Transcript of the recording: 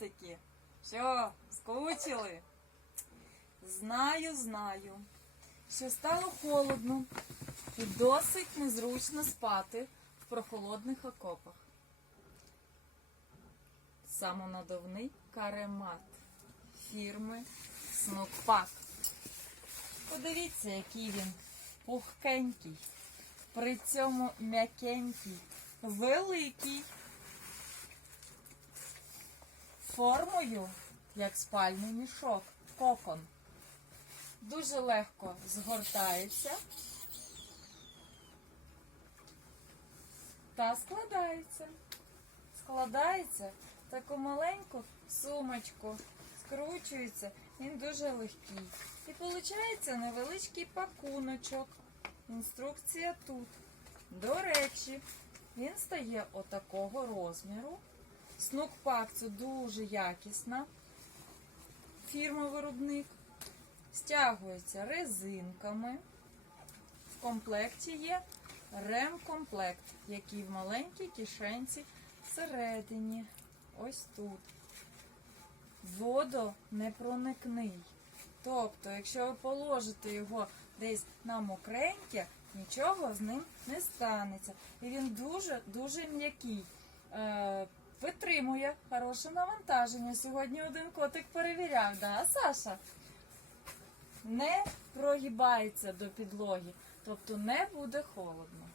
котики. Що, скучили? Знаю, знаю, що стало холодно і досить незручно спати в прохолодних окопах. Самонадувний каремат фірми Снукпак. Подивіться, який він пухкенький, при цьому м'якенький, великий, формою, як спальний мішок, кокон. Дуже легко згортається та складається. Складається в таку маленьку сумочку, скручується, він дуже легкий. І виходить невеличкий пакуночок. Інструкція тут. До речі, він стає отакого розміру. Снукпак це дуже якісна фірма-виробник. Стягується резинками. В комплекті є ремкомплект, який в маленькій кишенці всередині. Ось тут. Водонепроникний. Тобто, якщо ви положите його десь на мокреньке, нічого з ним не станеться. І він дуже-дуже м'який. Витримує хороше навантаження. Сьогодні один котик перевіряв, да, Саша? Не прогибається до підлоги, тобто не буде холодно.